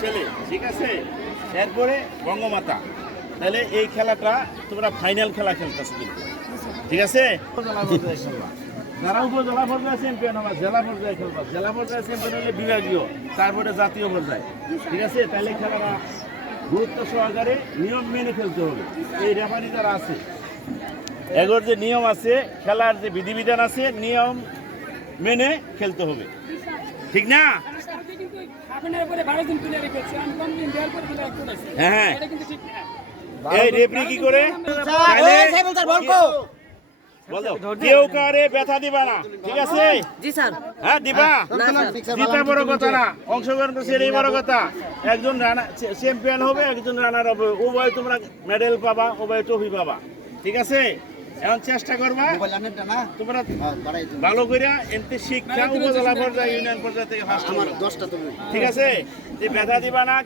ছেলে, ঠিক আছে? এরপরে বঙ্গমাতা। তাহলে এই খেলাটা তোমরা ফাইনাল খেলা খেলতেছো কিন্তু। ঠিক আছে? যারা খেলবা। হলে বিভাগীয়, তারপরে জাতীয় ঠিক আছে? তাহলে গুরুত্ব সহকারে নিয়ম মেনে খেলতে হবে। এই যারা আছে যে নিয়ম আছে, খেলার যে বিধিবিধান আছে, নিয়ম মেনে খেলতে হবে। ঠিক না? হ্যাঁ। এটা কিন্তু ঠিক না। এই রেফারি কি করে? বলো। কেউ কারে ব্যথা দিবা না। ঠিক আছে? জি স্যার। হ্যাঁ দিবা। জিতা বড় কথা না। অংশগ্রহণ করছে এই বড় কথা। একজন রানা চ্যাম্পিয়ন হবে একজন রানার হবে। উভয় তোমরা মেডেল পাবা উভয় ট্রফি পাবা। ঠিক আছে? এখন চেষ্টা করবা। তোমরা ভালো করে এনতে শিক্ষা উপজেলা পর্যায়ে ইউনিয়ন পর্যায়ে থেকে ঠিক আছে? যে ব্যথা দিবা না